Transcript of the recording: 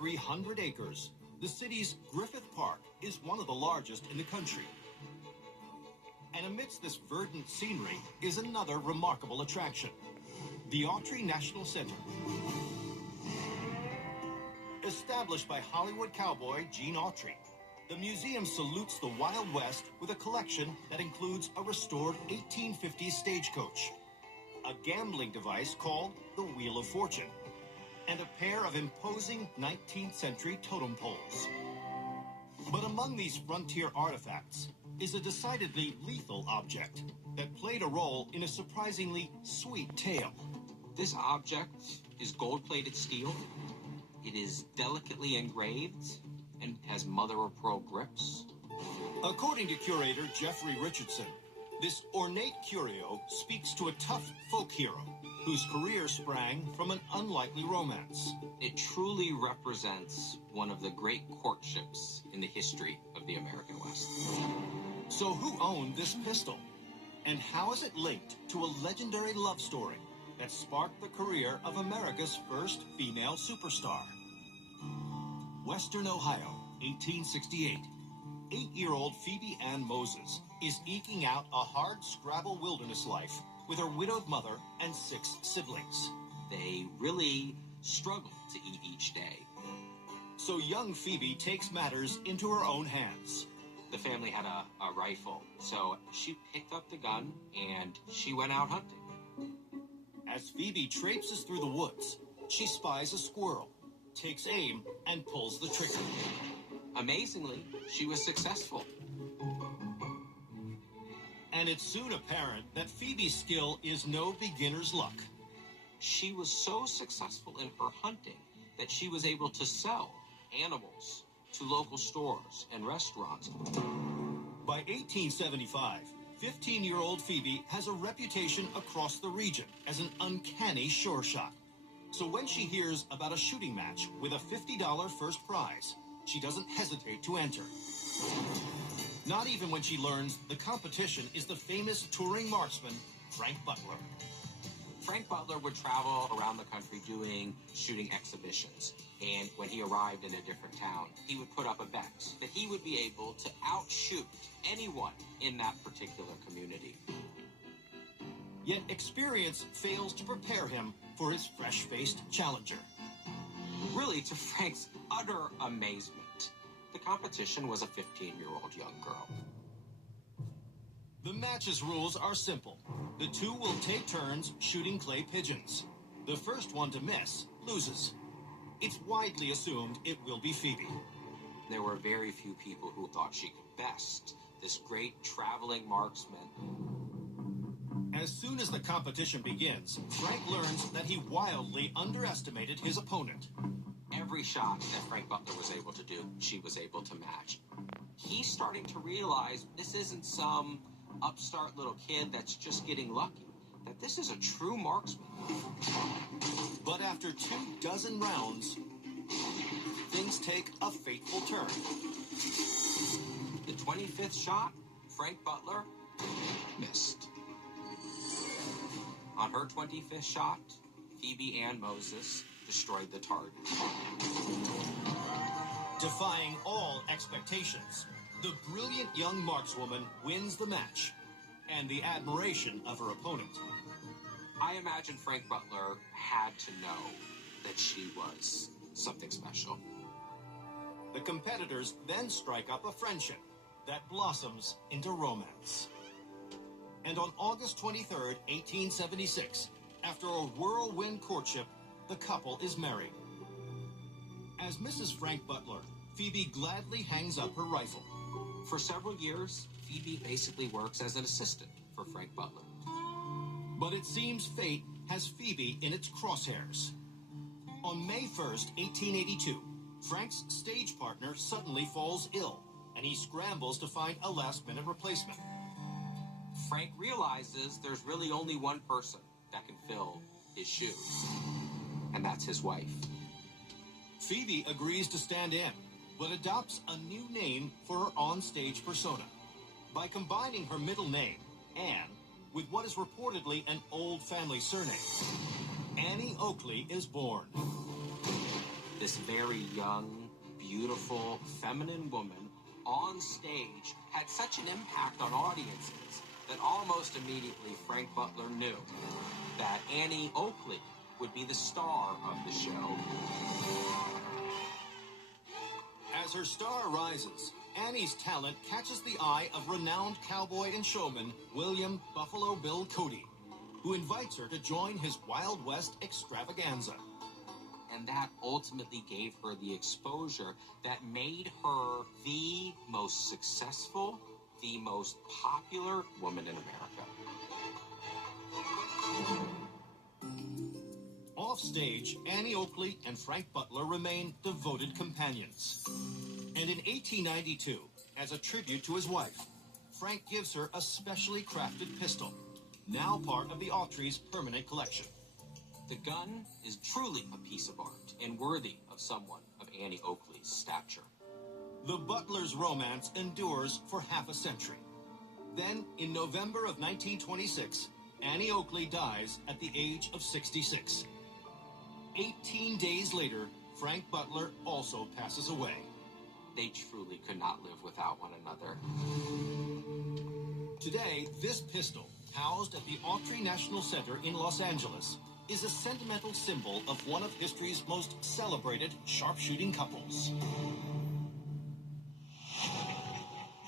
300 acres, the city's Griffith Park is one of the largest in the country. And amidst this verdant scenery is another remarkable attraction, the Autry National Center. Established by Hollywood cowboy Gene Autry, the museum salutes the Wild West with a collection that includes a restored 1850s stagecoach, a gambling device called the Wheel of Fortune, and a pair of imposing 19th century totem poles. But among these frontier artifacts is a decidedly lethal object that played a role in a surprisingly sweet tale. This object is gold-plated steel. It is delicately engraved and has mother-of-pearl grips. According to curator Jeffrey Richardson, this ornate curio speaks to a tough folk hero whose career sprang from an unlikely romance. It truly represents one of the great courtships in the history of the American West. So who owned this pistol? And how is it linked to a legendary love story that sparked the career of America's first female superstar? Western Ohio, 1868. 8-year-old Phoebe Ann Moses is eking out a hard-scrabble wilderness life with her widowed mother and 6 siblings. They really struggle to eat each day. So young Phoebe takes matters into her own hands. The family had a rifle, so she picked up the gun and she went out hunting. As Phoebe traipses through the woods, she spies a squirrel, takes aim, and pulls the trigger. Amazingly, she was successful. And it's soon apparent that Phoebe's skill is no beginner's luck. She was so successful in her hunting that she was able to sell animals to local stores and restaurants. By 1875, 15-year-old Phoebe has a reputation across the region as an uncanny sure shot. So when she hears about a shooting match with a $50 first prize, she doesn't hesitate to enter. Not even when she learns the competition is the famous touring marksman, Frank Butler. Frank Butler would travel around the country doing shooting exhibitions. And when he arrived in a different town, he would put up a bet that he would be able to outshoot anyone in that particular community. Yet experience fails to prepare him for his fresh-faced challenger. Really, to Frank's utter amazement, the competition was a 15-year-old young girl. The match's rules are simple. The two will take turns shooting clay pigeons. The first one to miss loses. It's widely assumed it will be Phoebe. There were very few people who thought she could best this great traveling marksman. As soon as the competition begins, Frank learns that he wildly underestimated his opponent. Every shot that Frank Butler was able to do, she was able to match. He's starting to realize this isn't some upstart little kid that's just getting lucky, that this is a true marksman. But after 24 rounds, things take a fateful turn. The 25th shot, Frank Butler missed. On her 25th shot, Phoebe Ann Moses destroyed the target. Defying all expectations, the brilliant young markswoman wins the match and the admiration of her opponent. I imagine Frank Butler had to know that she was something special. The competitors then strike up a friendship that blossoms into romance. And on August 23rd, 1876, after a whirlwind courtship, the couple is married. As Mrs. Frank Butler, Phoebe gladly hangs up her rifle. For several years, Phoebe basically works as an assistant for Frank Butler. But it seems fate has Phoebe in its crosshairs. On May 1st, 1882, Frank's stage partner suddenly falls ill, and he scrambles to find a last-minute replacement. Frank realizes there's really only one person that can fill his shoes, and that's his wife. Phoebe agrees to stand in, but adopts a new name for her on-stage persona. By combining her middle name, Anne, with what is reportedly an old family surname, Annie Oakley is born. this very young, beautiful, feminine woman on stage had such an impact on audiences that almost immediately Frank Butler knew that Annie Oakley would be the star of the show. As her star rises, Annie's talent catches the eye of renowned cowboy and showman William Buffalo Bill Cody, who invites her to join his Wild West extravaganza. And that ultimately gave her the exposure that made her the most successful, the most popular woman in America. Off-stage, Annie Oakley and Frank Butler remain devoted companions. And in 1892, as a tribute to his wife, Frank gives her a specially crafted pistol, now part of the Autry's permanent collection. The gun is truly a piece of art and worthy of someone of Annie Oakley's stature. The Butlers' romance endures for half a century. Then, in November of 1926, Annie Oakley dies at the age of 66. 18 days later, Frank Butler also passes away. They truly could not live without one another. Today, this pistol, housed at the Autry National Center in Los Angeles, is a sentimental symbol of one of history's most celebrated sharpshooting couples.